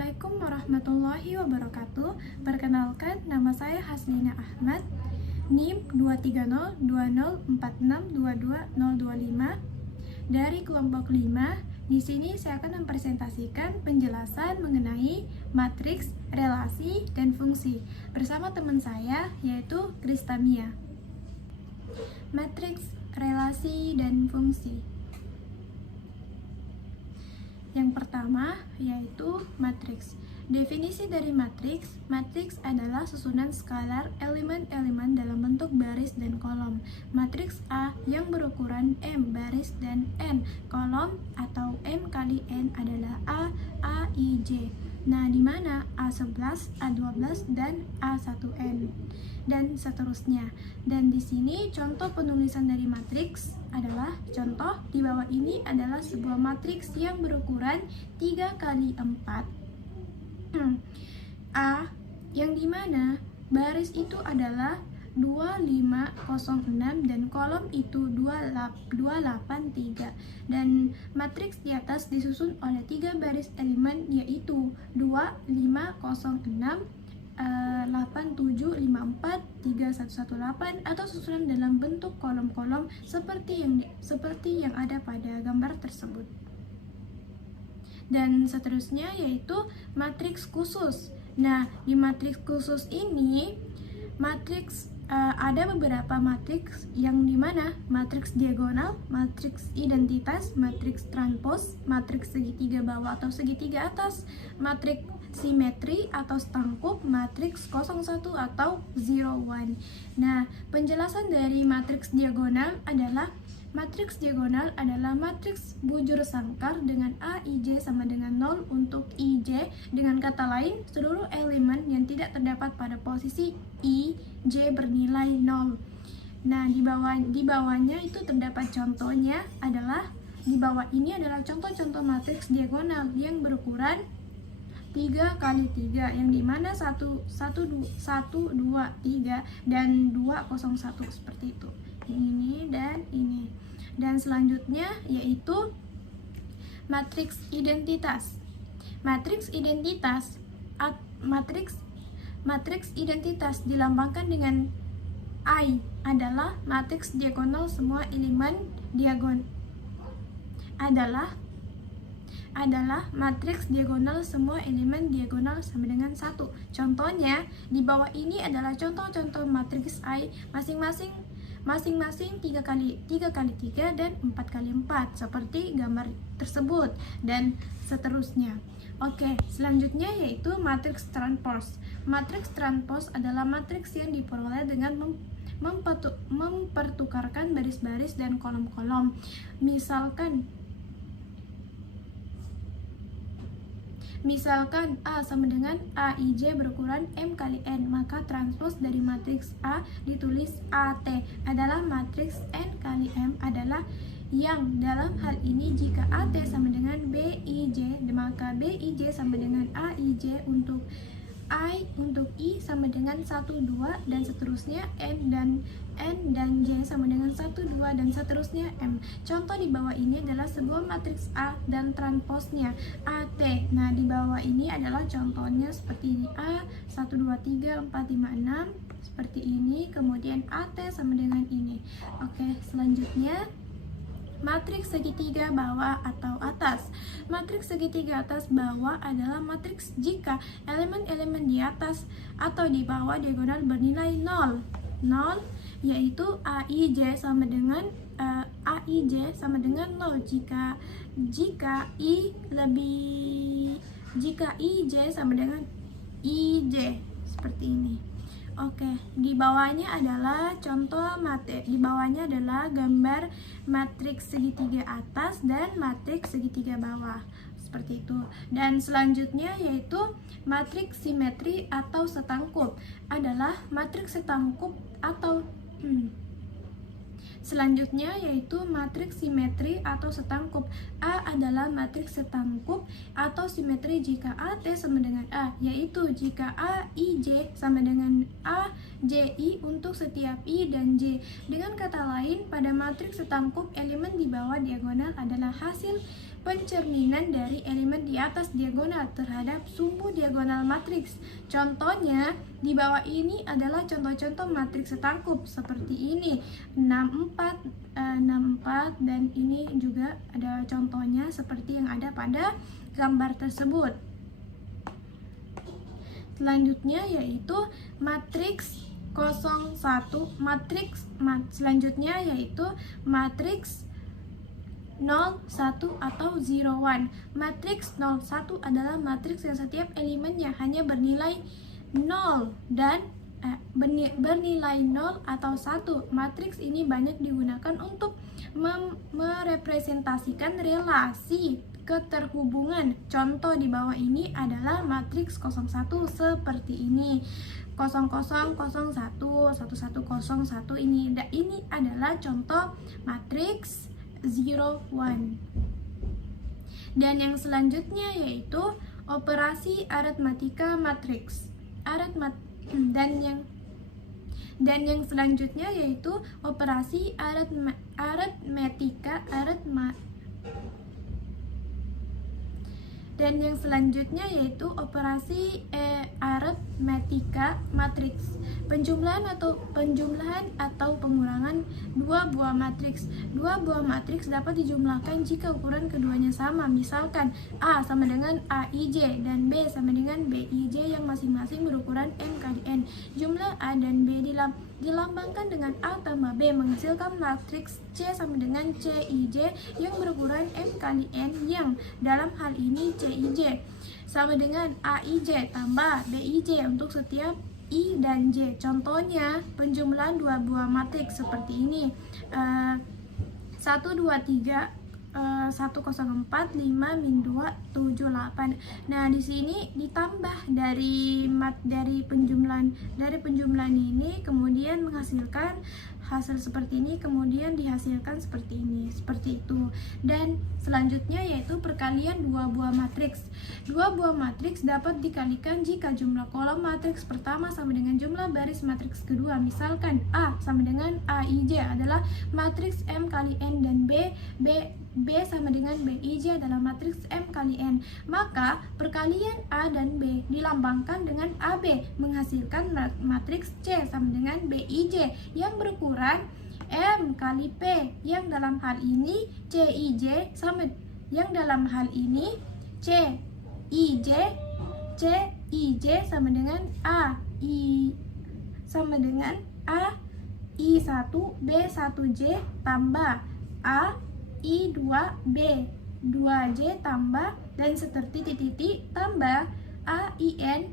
Assalamualaikum warahmatullahi wabarakatuh. Perkenalkan, nama saya Haslina Ahmad, NIM 2302046222025 dari kelompok 5. Di sini saya akan mempresentasikan penjelasan mengenai matriks, relasi, dan fungsi bersama teman saya yaitu Kristamia. Matriks, relasi, dan fungsi. Yang pertama yaitu matriks. Definisi dari matriks, matriks adalah susunan skalar elemen-elemen dalam bentuk baris dan kolom. Matriks A yang berukuran M baris dan N kolom atau M kali N adalah A, A, I, J. Nah, di mana A11, A12, dan A1N dan seterusnya. Dan di sini contoh penulisan dari matriks adalah contoh di bawah ini adalah sebuah matriks yang berukuran 3 kali 4 A yang dimana baris itu adalah 2506 dan kolom itu 283 dan matriks di atas disusun oleh 3 baris elemen yaitu 2506 8754 3118 atau susunan dalam bentuk kolom-kolom seperti yang ada pada gambar tersebut. Dan seterusnya yaitu matriks khusus. Nah, di matriks khusus ini ada beberapa matriks yang dimana matriks diagonal, matriks identitas, matriks transpos, matriks segitiga bawah atau segitiga atas, matriks simetri atau setangkup, matriks 01 atau 01. Nah, penjelasan dari matriks diagonal adalah matriks diagonal adalah matriks bujur sangkar dengan AIJ sama dengan 0 untuk IJ. Dengan kata lain, seluruh elemen yang tidak terdapat pada posisi IJ bernilai 0. Nah, di bawahnya itu terdapat contohnya adalah di bawah ini adalah contoh-contoh matriks diagonal yang berukuran 3 kali 3 yang dimana 1, 2, 3 dan 201 seperti itu. Ini dan ini. Dan selanjutnya yaitu matriks identitas. Matriks identitas dilambangkan dengan I adalah matriks diagonal semua elemen adalah matriks diagonal semua elemen diagonal sama dengan 1. Contohnya di bawah ini adalah contoh-contoh matriks I masing-masing 3 kali 3 dan 4 kali 4 seperti gambar tersebut dan seterusnya. Oke, selanjutnya yaitu matriks transpos. Matriks transpos adalah matriks yang diperoleh dengan mempertukarkan baris-baris dan kolom-kolom. Misalkan A sama dengan AIJ berukuran M kali N, maka transpos dari matriks A ditulis AT adalah matriks N kali M adalah yang dalam hal ini jika AT sama dengan BIJ, maka BIJ sama dengan AIJ untuk I untuk I sama dengan 1, 2 dan seterusnya N dan J sama dengan 1, 2 dan seterusnya M. Contoh di bawah ini adalah sebuah matriks A dan transposnya AT. Nah, di bawah ini adalah contohnya seperti ini A 1, 2, 3, 4, 5, 6 seperti ini, kemudian AT sama dengan ini. Oke, selanjutnya matriks segitiga bawah atau atas. Matriks segitiga atas bawah adalah matriks jika elemen-elemen di atas atau di bawah diagonal bernilai 0. 0 yaitu AIJ sama dengan 0 jika IJ sama dengan IJ seperti ini. Oke, di bawahnya adalah gambar matriks segitiga atas dan matriks segitiga bawah seperti itu. Dan selanjutnya yaitu matriks simetri atau setangkup adalah matriks setangkup atau selanjutnya yaitu matriks simetri atau setangkup. A adalah matriks setangkup atau simetri jika AT sama dengan A, yaitu jika AIJ sama dengan AJI untuk setiap I dan J. Dengan kata lain, pada matriks setangkup elemen di bawah diagonal adalah hasil pencerminan dari elemen di atas diagonal terhadap sumbu diagonal matriks. Contohnya di bawah ini adalah contoh-contoh matriks setangkup seperti ini 64, 64, dan ini juga ada contohnya seperti yang ada pada gambar tersebut. Selanjutnya yaitu matriks 01, selanjutnya yaitu matriks 01 atau 01. Matriks 01 adalah matriks yang setiap elemennya hanya bernilai 0 dan bernilai 0 atau 1. Matriks ini banyak digunakan untuk merepresentasikan relasi keterhubungan. Contoh di bawah ini adalah matriks 01 seperti ini. 0001, 1101 ini. Ini adalah contoh matriks 01. Dan yang selanjutnya yaitu operasi aritmatika matriks. Dan yang selanjutnya yaitu operasi aritmatika matriks. Penjumlahan atau pengurangan dua buah matriks. Dua buah matriks dapat dijumlahkan jika ukuran keduanya sama. Misalkan A sama dengan AIJ dan B sama dengan BIJ yang masing-masing berukuran M kali N. Jumlah A dan B dilambangkan dengan A tambah B menghasilkan matriks C sama dengan CIJ yang berukuran M kali N, yang dalam hal ini CIJ sama dengan AIJ tambah BIJ untuk setiap I dan J. Contohnya penjumlahan dua buah matriks seperti ini, 1, 2, 3, 1, 0, 4, 5, min 2, 7, 8. Nah, di sini ditambah dari penjumlahan ini, kemudian menghasilkan hasil seperti ini, kemudian dihasilkan seperti ini, seperti itu. Dan selanjutnya yaitu perkalian dua buah matriks. Dua buah matriks dapat dikalikan jika jumlah kolom matriks pertama sama dengan jumlah baris matriks kedua. Misalkan A sama dengan AIJ adalah matriks M kali N dan B sama dengan BIJ adalah matriks M kali N. Maka perkalian A dan B dilambangkan dengan AB menghasilkan matriks C sama dengan BIJ yang berukuran M kali P, yang dalam hal ini CIJ sama sama dengan A I1 B1J tambah A I2 B2J tambah dan seterti tambah AIN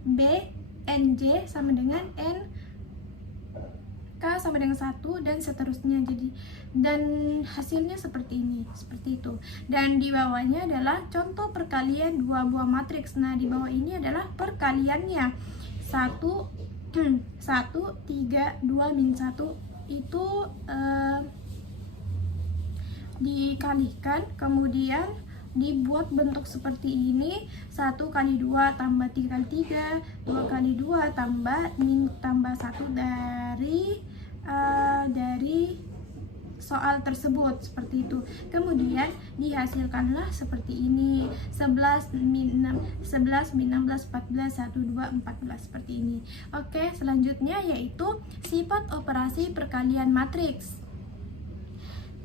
BNJ sama dengan N K sama dengan 1 dan seterusnya. Jadi dan hasilnya seperti ini, seperti itu. Dan di bawahnya adalah contoh perkalian dua buah matriks. Nah, di bawah ini adalah perkaliannya. 1 3 2 min 1 itu dikalikan, kemudian dibuat bentuk seperti ini. 1 kali 2 tambah 3 kali 3, 2 kali 2 tambah min tambah 1 dari soal tersebut, seperti itu. Kemudian dihasilkanlah seperti ini, 11 min 16 14 1 2 14 seperti ini. Oke, selanjutnya yaitu sifat operasi perkalian matriks.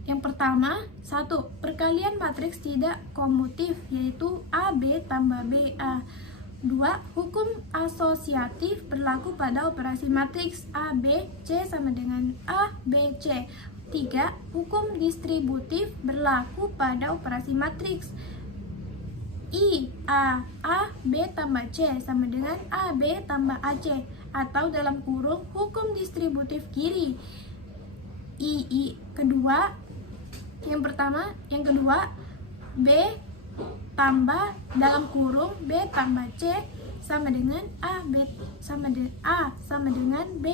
Yang pertama, 1. Perkalian matriks tidak komutif, yaitu AB tambah BA. 2. Hukum asosiatif berlaku pada operasi matriks ABC sama dengan ABC. 3. Hukum distributif berlaku pada operasi matriks A B tambah C sama dengan AB tambah AC, atau dalam kurung hukum distributif kiri. Yang kedua B tambah dalam kurung B tambah C sama dengan A sama dengan B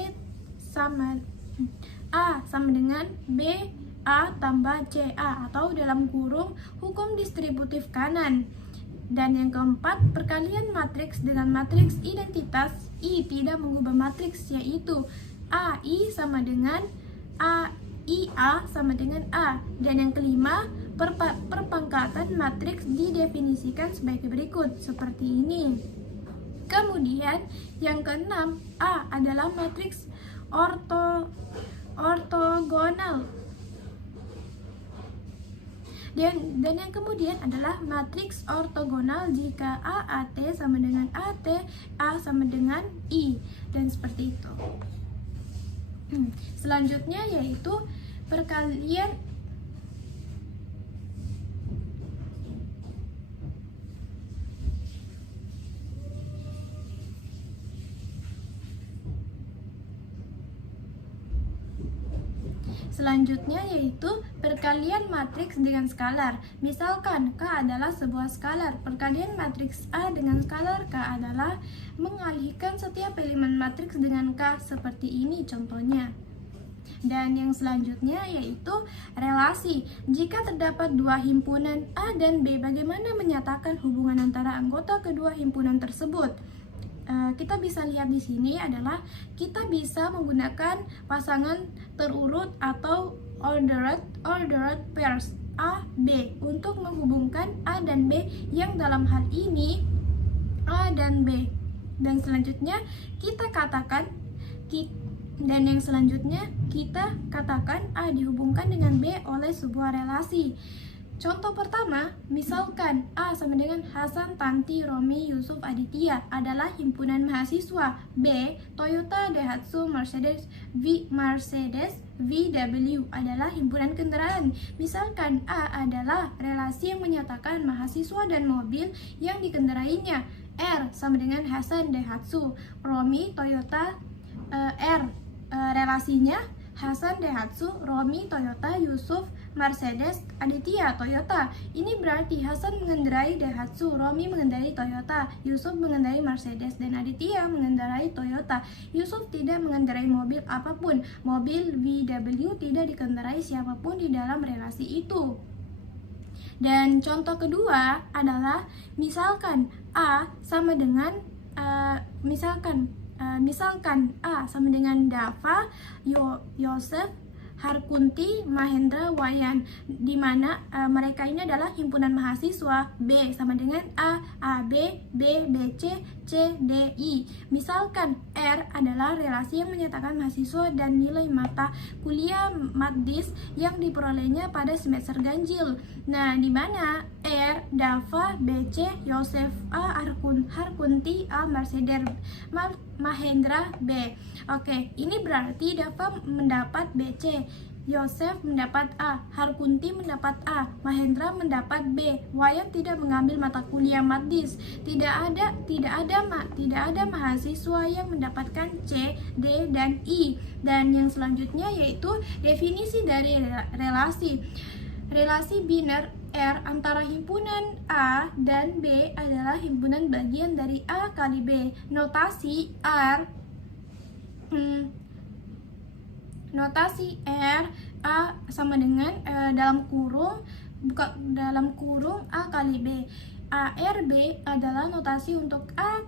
A tambah CA, atau dalam kurung hukum distributif kanan. Dan yang keempat, perkalian matriks dengan matriks identitas I tidak mengubah matriks, yaitu AI sama dengan IA sama dengan A. Dan yang kelima, Perpangkatan matriks didefinisikan sebagai berikut, seperti ini. Kemudian yang keenam, A adalah matriks ortogonal. Dan yang kemudian adalah matriks ortogonal jika AAT sama dengan AT, A sama dengan I, dan seperti itu. Selanjutnya yaitu perkalian matriks dengan skalar. Misalkan K adalah sebuah skalar. Perkalian matriks A dengan skalar K adalah mengalihkan setiap elemen matriks dengan K, seperti ini contohnya. Dan yang selanjutnya yaitu relasi. Jika terdapat dua himpunan A dan B, bagaimana menyatakan hubungan antara anggota kedua himpunan tersebut? Kita bisa lihat di sini adalah kita bisa menggunakan pasangan terurut atau ordered pairs A, B untuk menghubungkan A dan B yang dalam hal ini A dan B. Dan selanjutnya kita katakan A dihubungkan dengan B oleh sebuah relasi. Contoh pertama, misalkan A sama dengan Hasan, Tanti, Romi, Yusuf, Aditya adalah himpunan mahasiswa. B, Toyota, Daihatsu, Mercedes, VW adalah himpunan kendaraan. Misalkan A adalah relasi yang menyatakan mahasiswa dan mobil yang dikendarainya. R sama dengan Hasan, Daihatsu, Romi, Toyota, relasinya Hasan, Daihatsu, Romi, Toyota, Yusuf, Mercedes, Aditya, Toyota. Ini berarti Hasan mengendarai Daihatsu, Romi mengendarai Toyota, Yusuf mengendarai Mercedes, dan Aditya mengendarai Toyota. Yusuf tidak mengendarai mobil apapun. Mobil VW tidak dikendarai siapapun di dalam relasi itu. Dan contoh kedua adalah misalkan A sama dengan misalkan A sama dengan Dava, Yosef, Harkunti, Mahendra, Wayan, di mana mereka ini adalah himpunan mahasiswa. B sama dengan A, AB, B, BC, C, D, I. Misalkan R adalah relasi yang menyatakan mahasiswa dan nilai mata kuliah Madis yang diperolehnya pada semester ganjil. Nah, di mana R, Dava, BC, Yosef, A, Harkunti, A, Mercedes, Mahendra, B. Oke, ini berarti Dava mendapat BC, Yosef mendapat A, Harkunti mendapat A, Mahendra mendapat B. Wayan tidak mengambil mata kuliah Madis. Tidak ada mahasiswa yang mendapatkan C, D, dan I. Dan yang selanjutnya yaitu definisi dari relasi. Relasi biner R antara himpunan A dan B adalah himpunan bagian dari A kali B. Notasi R A sama dengan dalam kurung A kali B. ARB adalah notasi untuk A,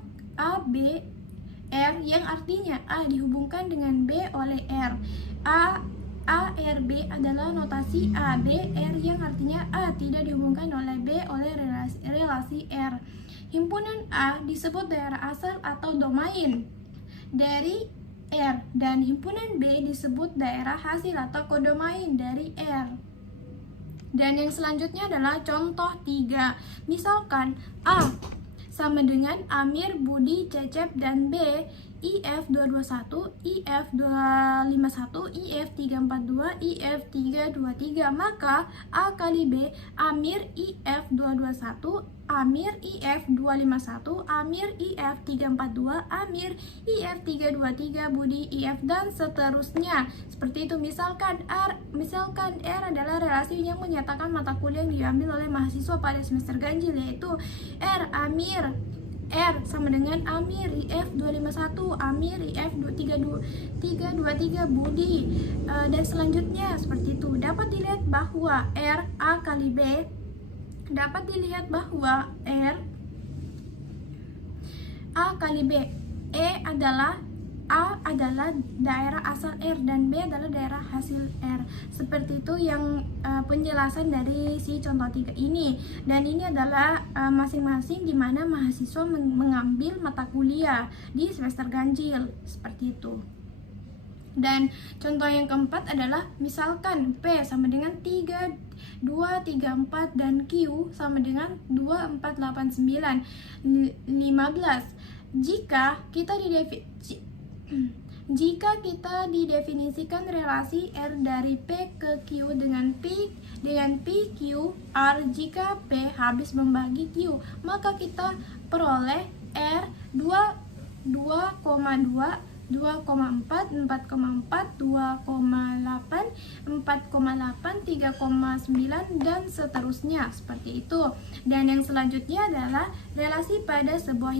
B, R yang artinya A dihubungkan dengan B oleh R. ARB adalah notasi AB, R yang artinya A tidak dihubungkan oleh B oleh relasi R. Himpunan A disebut daerah asal atau domain dari R, dan himpunan B disebut daerah hasil atau kodomain dari R. Dan yang selanjutnya adalah contoh 3. Misalkan A sama dengan Amir, Budi, Cecep, dan B, IF 221, IF 251, IF 342, IF 323. Maka A kali B, Amir IF 221, Amir IF 251, Amir IF 342, Amir IF 323, Budi IF, dan seterusnya. Seperti itu. Misalkan R adalah relasi yang menyatakan mata kuliah yang diambil oleh mahasiswa pada semester ganjil, yaitu R sama dengan Amir IF 251, Amir IF 323, Budi, dan selanjutnya seperti itu. Dapat dilihat bahwa R A kali B R A kali B. E adalah A adalah daerah asal R dan B adalah daerah hasil R. Seperti itu yang penjelasan dari si contoh 3 ini. Dan ini adalah masing-masing di mana mahasiswa mengambil mata kuliah di semester ganjil, seperti itu. Dan contoh yang keempat adalah misalkan P sama dengan 3, 2, 3, 4 dan Q sama dengan 2, 4, 8, 9, 15. Jika kita didefinisikan relasi R dari P ke Q dengan P Q R, jika P habis membagi Q, maka kita peroleh R 2,2, 2,4, 4,4, 2,8, 4,8, 3,9 dan seterusnya, seperti itu. Dan yang selanjutnya adalah relasi pada sebuah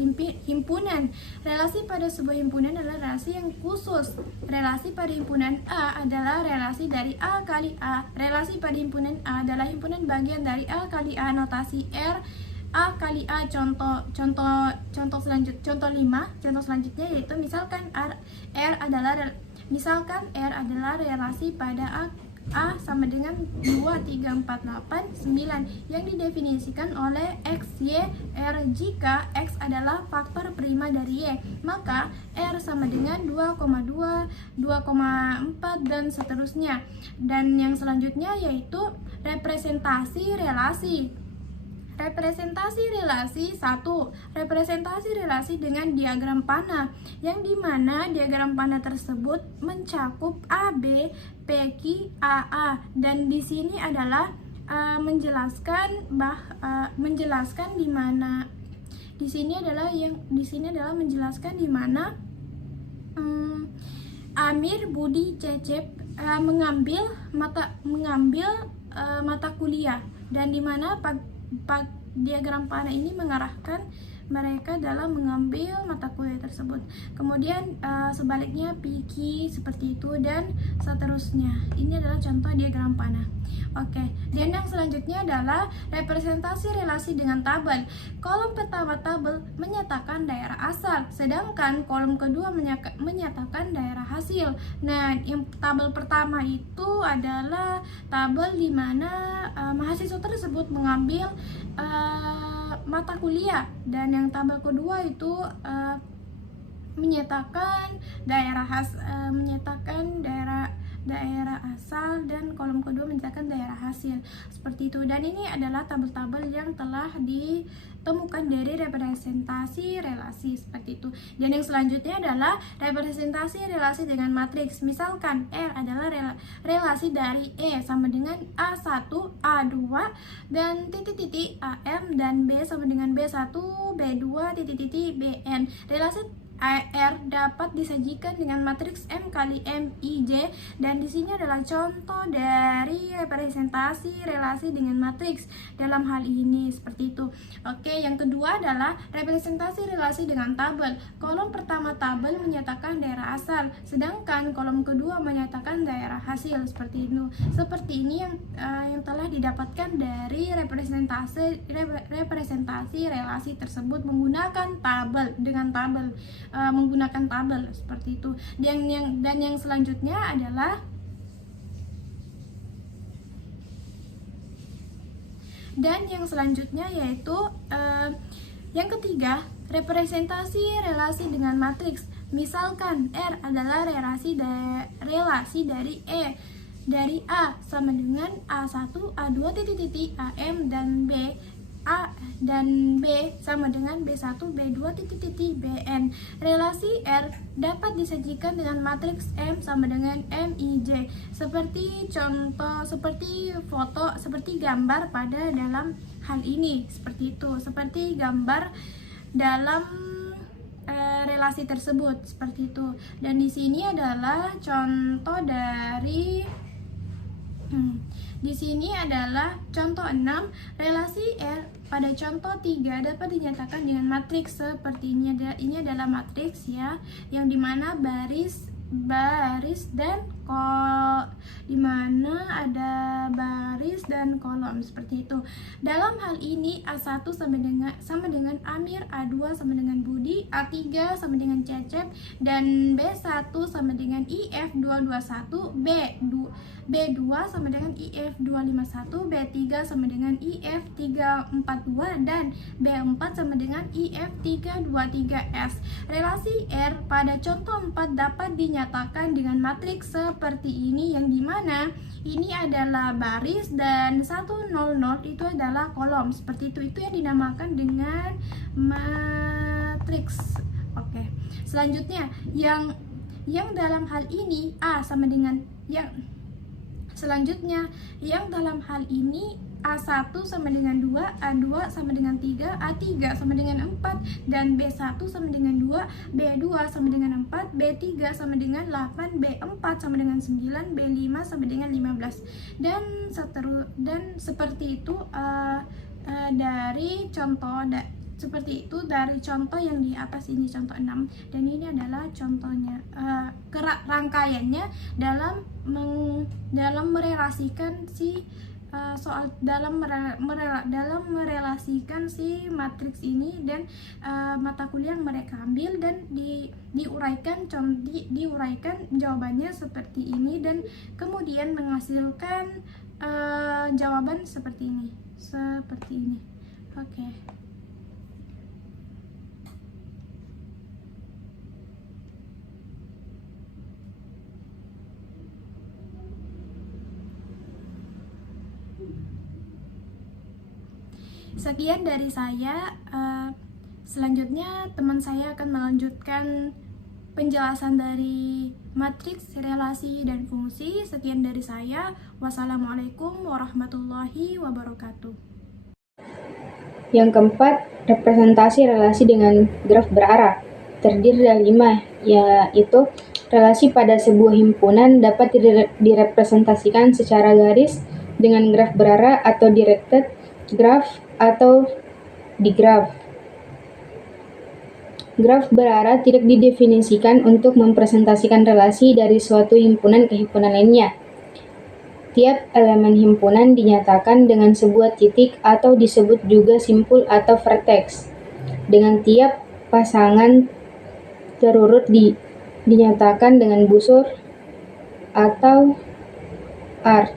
himpunan. Relasi pada sebuah himpunan adalah relasi yang khusus. Relasi pada himpunan A adalah relasi dari A kali A. Relasi pada himpunan A adalah himpunan bagian dari A kali A. Notasi R A kali A. Contoh selanjutnya yaitu misalkan R adalah relasi pada A sama dengan 2, 3, 4, 8, 9 yang didefinisikan oleh X, Y, R. Jika X adalah faktor prima dari Y, maka R sama dengan 2,2, 2,4 dan seterusnya. Dan yang selanjutnya yaitu representasi relasi. Representasi relasi 1. Representasi relasi dengan diagram panah, yang dimana diagram panah tersebut mencakup AB, PQ, AA, dan di sini adalah menjelaskan di mana menjelaskan di mana Amir, Budi, Cecep mengambil mata kuliah, dan di mana diagram panah ini mengarahkan mereka dalam mengambil mata kuliah tersebut. Kemudian sebaliknya PQ seperti itu dan seterusnya. Ini adalah contoh diagram panah. Oke, dan yang selanjutnya adalah representasi relasi dengan tabel. Kolom pertama tabel menyatakan daerah asal, sedangkan kolom kedua menyatakan daerah hasil. Nah, yang tabel pertama itu adalah tabel di mana mahasiswa tersebut mengambil mata kuliah, dan yang tabel kedua itu menyatakan daerah asal, dan kolom kedua menyatakan daerah hasil, seperti itu. Dan ini adalah tabel-tabel yang telah ditemukan dari representasi relasi, seperti itu. Dan yang selanjutnya adalah representasi relasi dengan matriks. Misalkan R adalah relasi dari E sama dengan A1, A2 dan titik-titik AM, dan B sama dengan B1, B2, titik-titik BN. Relasi R dapat disajikan dengan matriks M kali M, I, J, dan di sini adalah contoh dari representasi relasi dengan matriks dalam hal ini, seperti itu. Oke, yang kedua adalah representasi relasi dengan tabel. Kolom pertama tabel menyatakan daerah asal, sedangkan kolom kedua menyatakan daerah hasil, seperti itu. Seperti ini yang telah didapatkan dari representasi relasi tersebut menggunakan tabel menggunakan tabel, seperti itu. Dan yang selanjutnya adalah yaitu yang ketiga, representasi relasi dengan matriks. Misalkan R adalah relasi dari E dari A sama dengan A1, A2, titik-titik AM, dan B A dan B sama dengan B1, B2, titik-titik BN. Relasi R dapat disajikan dengan matriks M sama dengan M, I, J. Seperti gambar pada dalam hal ini, seperti itu. Seperti gambar dalam relasi tersebut, seperti itu. Dan di sini adalah contoh dari di sini adalah contoh 6. Relasi R pada contoh 3 dapat dinyatakan dengan matriks seperti ini. Ini adalah matriks ya, yang dimana baris baris dan kolom seperti itu. Dalam hal ini A1 sama dengan Amir, A2 sama dengan Budi, A3 sama dengan Cecep, dan B1 sama dengan IF221, B2 sama dengan IF251, B3 sama dengan IF342, dan B4 sama dengan IF323S. Relasi R pada contoh 4 dapat dinyatakan dengan matriks seperti ini, yang dimana ini adalah baris dan 100 itu adalah kolom. Seperti itu yang dinamakan dengan matriks. Oke. Selanjutnya yang dalam hal ini A sama dengan yang dalam hal ini A1 sama dengan 2, A2 sama dengan 3, A3 sama dengan 4, dan B1 sama dengan 2, B2 sama dengan 4, B3 sama dengan 8, B4 sama dengan 9, B5 sama dengan 15, dan seperti itu dari contoh dari contoh yang di atas ini, contoh 6, dan ini adalah contohnya, rangkaiannya dalam merelasikan merelasikan si matriks ini dan mata kuliah yang mereka ambil, dan diuraikan jawabannya seperti ini, dan kemudian menghasilkan jawaban seperti ini. Oke. Sekian dari saya. Selanjutnya teman saya akan melanjutkan penjelasan dari matriks, relasi, dan fungsi. Sekian dari saya. Wassalamualaikum warahmatullahi wabarakatuh. Yang keempat, representasi relasi dengan graf berarah. Terdiri dari 5, yaitu relasi pada sebuah himpunan dapat direpresentasikan secara garis dengan graf berarah atau directed graph atau digraf. Graf berarah tidak didefinisikan untuk mempresentasikan relasi dari suatu himpunan ke himpunan lainnya. Tiap elemen himpunan dinyatakan dengan sebuah titik atau disebut juga simpul atau vertex. Dengan tiap pasangan terurut dinyatakan dengan busur atau R.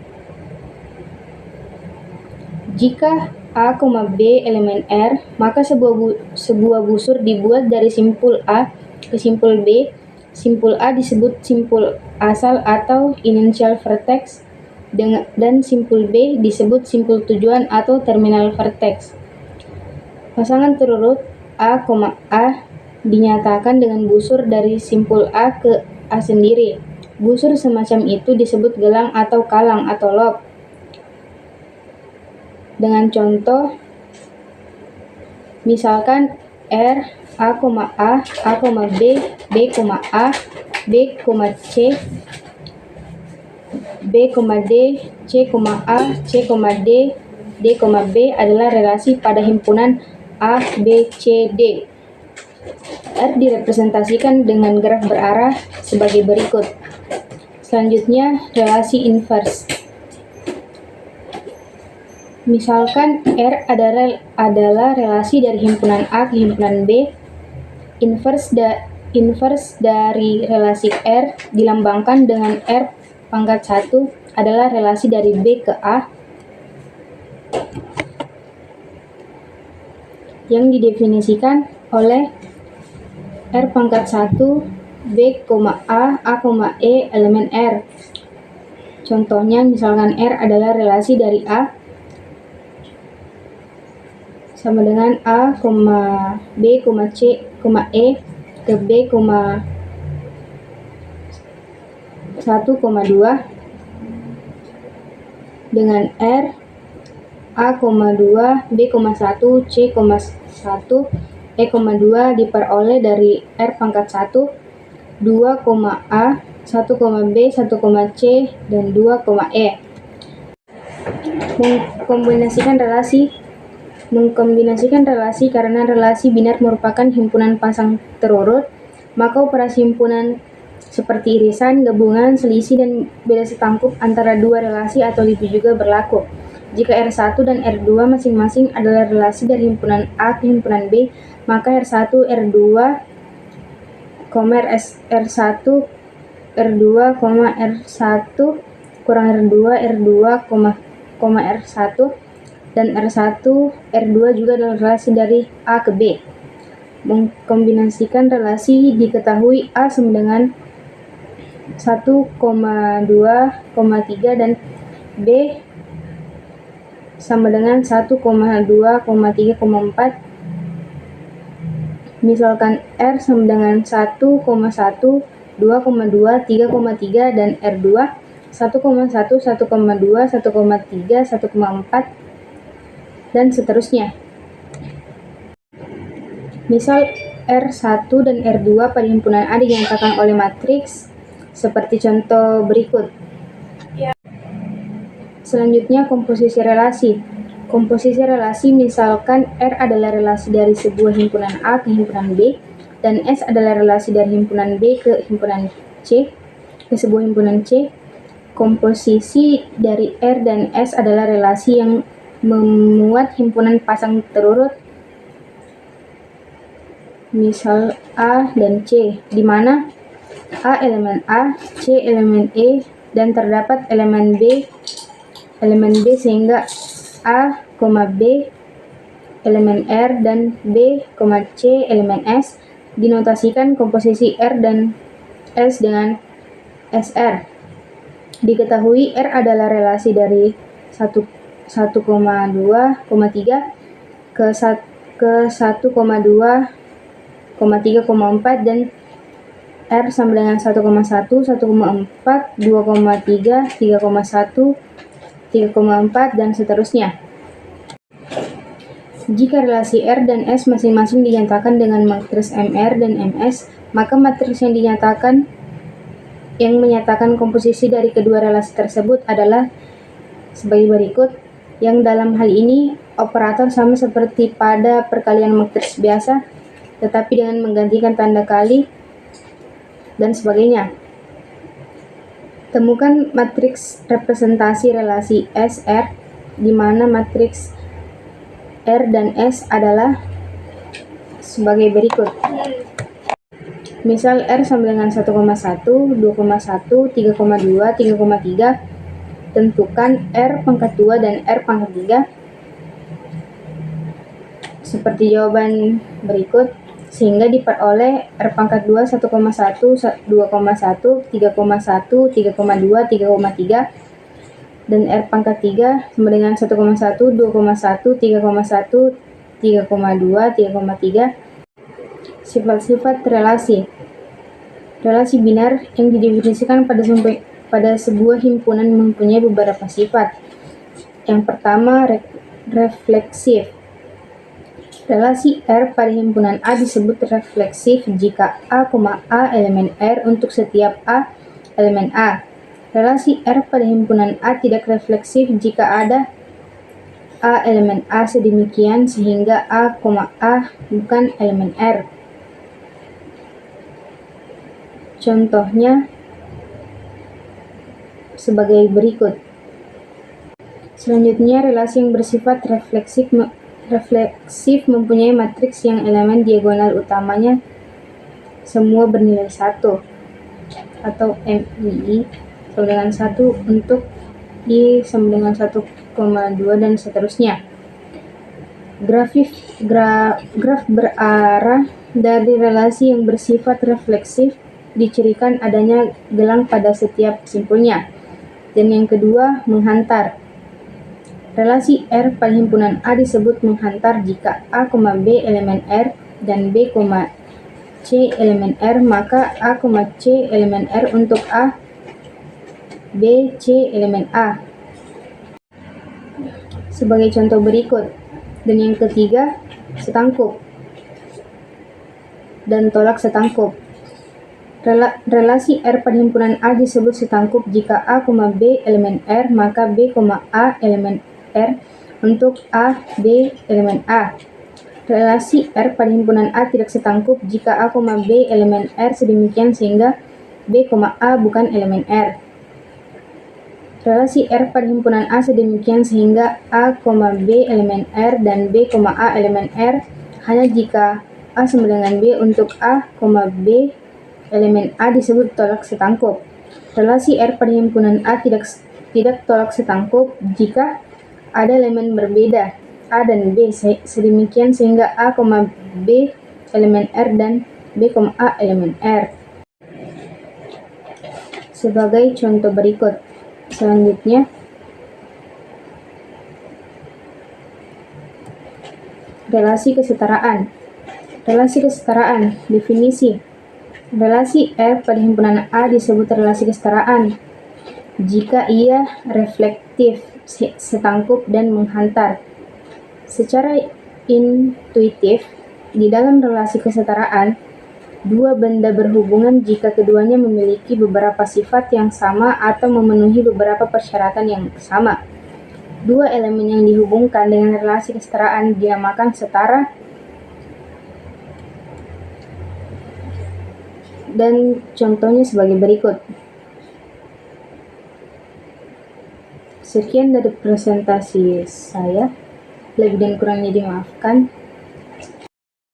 Jika A, B elemen R, maka sebuah busur dibuat dari simpul A ke simpul B. Simpul A disebut simpul asal atau initial vertex, dan simpul B disebut simpul tujuan atau terminal vertex. Pasangan terurut A, A dinyatakan dengan busur dari simpul A ke A sendiri. Busur semacam itu disebut gelang atau kalang atau lob. Dengan contoh, misalkan R, A, B, B, A, B, C, B, D, C, A, C, D, D, B adalah relasi pada himpunan A, B, C, D. R direpresentasikan dengan graf berarah sebagai berikut. Selanjutnya, relasi inverse. Misalkan R adalah relasi dari himpunan A ke himpunan B. Inverse dari relasi R dilambangkan dengan R pangkat 1 adalah relasi dari B ke A yang didefinisikan oleh R pangkat 1 B, A, E elemen R. Contohnya, misalkan R adalah relasi dari A sama dengan A, B, C, E ke B, 1,2 dengan R A, 2, B, 1, C, 1, E, 2 diperoleh dari R pangkat 1, 2, A, 1, B, 1, C, dan 2, E. Mengkombinasikan relasi karena relasi binar merupakan himpunan pasang terurut, maka operasi himpunan seperti irisan, gabungan, selisih, dan beda setangkup antara dua relasi atau lebih juga berlaku. Jika R1 dan R2 masing-masing adalah relasi dari himpunan A ke himpunan B, maka R1, R2, R1, R2, R1 kurang R2, R2, R1, dan R1, R2 juga adalah relasi dari A ke B. Mengkombinasikan relasi diketahui A sama dengan 1,2,3 dan B sama dengan 1,2,3,4. Misalkan R sama dengan 1,1, 2,2, 3,3 dan R2 1,1, 1,2, 1,3, 1,4 dan seterusnya. Misal R1 dan R2 pada himpunan A dinyatakan oleh matriks seperti contoh berikut. Selanjutnya, komposisi relasi. Komposisi relasi misalkan R adalah relasi dari sebuah himpunan A ke himpunan B, dan S adalah relasi dari himpunan B ke himpunan C, ke sebuah himpunan C. Komposisi dari R dan S adalah relasi yang memuat himpunan pasang terurut, misal A dan C, di mana A elemen A, C elemen E, dan terdapat elemen B sehingga A, B elemen R dan B, C elemen S. Dinotasikan komposisi R dan S dengan SR. Diketahui R adalah relasi dari 1,2,3 ke 1,2,3,4 dan R sama dengan 1,1, 1,4, 2,3, 3,1, 3,4 dan seterusnya. Jika relasi R dan S masing-masing dinyatakan dengan matriks MR dan MS, maka matriks yang menyatakan komposisi dari kedua relasi tersebut adalah sebagai berikut, yang dalam hal ini operator sama seperti pada perkalian matriks biasa, tetapi dengan menggantikan tanda kali dan sebagainya. Temukan matriks representasi relasi SR, di mana matriks R dan S adalah sebagai berikut. Misal R sama dengan 1,1, 2,1, 3,2, 3,3. Tentukan R pangkat 2 dan R pangkat 3 seperti jawaban berikut, sehingga diperoleh R pangkat 2 1,1, 2,1, 3,1, 3,2, 3,3 dan R pangkat 3 sama dengan 1,1, 2,1, 3,1, 3,2, 3,3. Sifat-sifat relasi. Relasi binar yang didefinisikan pada sebuah himpunan mempunyai beberapa sifat. Yang pertama, refleksif. Relasi R pada himpunan A disebut refleksif jika A, A elemen R untuk setiap A elemen A. Relasi R pada himpunan A tidak refleksif jika ada A elemen A sedemikian sehingga A, A bukan elemen R. Contohnya sebagai berikut. Selanjutnya, relasi yang bersifat refleksif mempunyai matriks yang elemen diagonal utamanya semua bernilai 1 atau MII sama dengan 1 untuk I sama dengan 1,2 dan seterusnya. Graf berarah dari relasi yang bersifat refleksif dicirikan adanya gelang pada setiap simpulnya. Dan yang kedua, menghantar. Relasi R pada himpunan A disebut menghantar jika A, B elemen R dan B, C elemen R, maka A, C elemen R untuk A, B, C elemen A. Sebagai contoh berikut. Dan yang ketiga, setangkup dan tolak setangkup. Relasi R pada himpunan A disebut setangkup jika A, B elemen R, maka B, A elemen R untuk A, B elemen A. Relasi R pada himpunan A tidak setangkup jika A, B elemen R sedemikian sehingga B, A bukan elemen R. Relasi R pada himpunan A sedemikian sehingga A, B elemen R dan B, A elemen R hanya jika A sama dengan B untuk A, B elemen A disebut tolak setangkup. Relasi R pada himpunan A tidak tolak setangkup jika ada elemen berbeda A dan B sedemikian sehingga A, B elemen R dan B, A elemen R. Sebagai contoh berikut. Selanjutnya, relasi kesetaraan. Relasi kesetaraan, definisi. Relasi R pada himpunan A disebut relasi kesetaraan jika ia reflektif, setangkup, dan menghantar. Secara intuitif, di dalam relasi kesetaraan, dua benda berhubungan jika keduanya memiliki beberapa sifat yang sama atau memenuhi beberapa persyaratan yang sama. Dua elemen yang dihubungkan dengan relasi kesetaraan dinamakan setara, dan contohnya sebagai berikut. Sekian dari presentasi saya, lebih dan kurangnya dimaafkan.